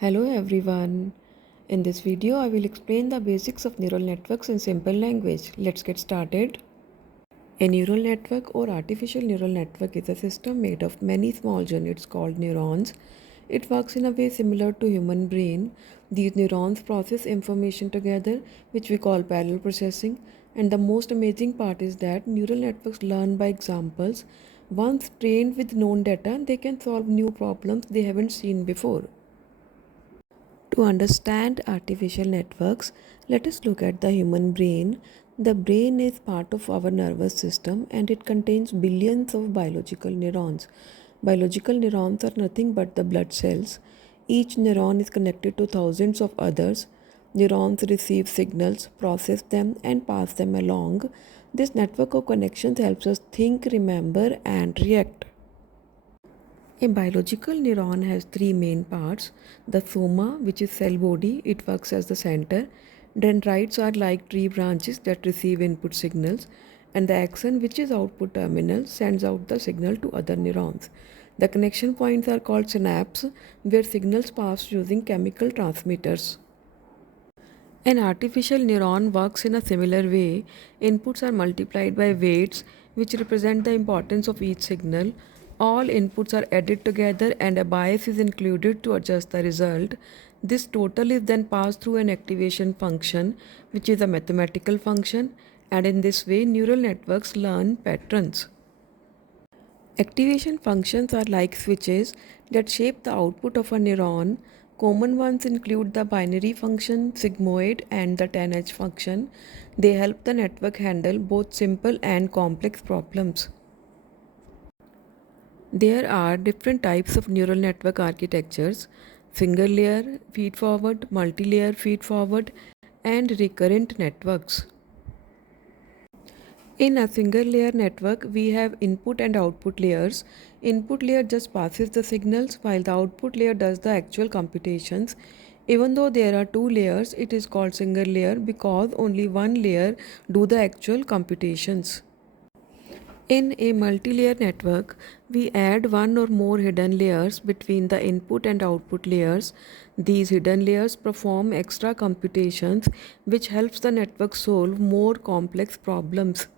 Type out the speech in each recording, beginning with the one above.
Hello everyone. In this video, I will explain the basics of neural networks in simple language. Let's get started. A neural network or artificial neural network is a system made of many small units called neurons. It works in a way similar to human brain. These neurons process information together, which we call parallel processing. And the most amazing part is that neural networks learn by examples. Once trained with known data, they can solve new problems they haven't seen before. To understand artificial networks, let us look at the human brain. The brain is part of our nervous system and it contains billions of biological neurons. Biological neurons are nothing but the blood cells. Each neuron is connected to thousands of others. Neurons receive signals, process them, and pass them along. This network of connections helps us think, remember, and react. A biological neuron has three main parts. The soma, which is cell body, it works as the center. Dendrites are like tree branches that receive input signals. And the axon, which is output terminal, sends out the signal to other neurons. The connection points are called synapses, where signals pass using chemical transmitters. An artificial neuron works in a similar way. Inputs are multiplied by weights, which represent the importance of each signal. All inputs are added together and a bias is included to adjust the result. This total is then passed through an activation function, which is a mathematical function, and in this way, neural networks learn patterns. Activation functions are like switches that shape the output of a neuron. Common ones include the binary function, sigmoid, and the 10H function. They help the network handle both simple and complex problems. There are different types of neural network architectures: single layer feed forward, multi layer feed forward, and recurrent networks. In a single layer network, we have input and output layers. Input layer just passes the signals while the output layer does the actual computations. Even though there are two layers, it is called single layer because only one layer do the actual computations. In a multi-layer network, we add one or more hidden layers between the input and output layers. These hidden layers perform extra computations which helps the network solve more complex problems.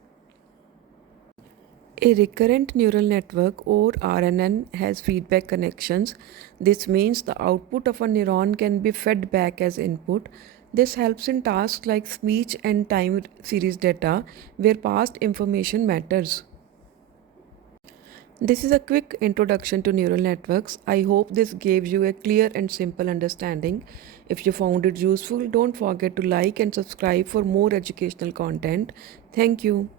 A recurrent neural network or RNN has feedback connections. This means the output of a neuron can be fed back as input. This helps in tasks like speech and time series data where past information matters. This is a quick introduction to neural networks. I hope this gave you a clear and simple understanding. If you found it useful, don't forget to like and subscribe for more educational content. Thank you.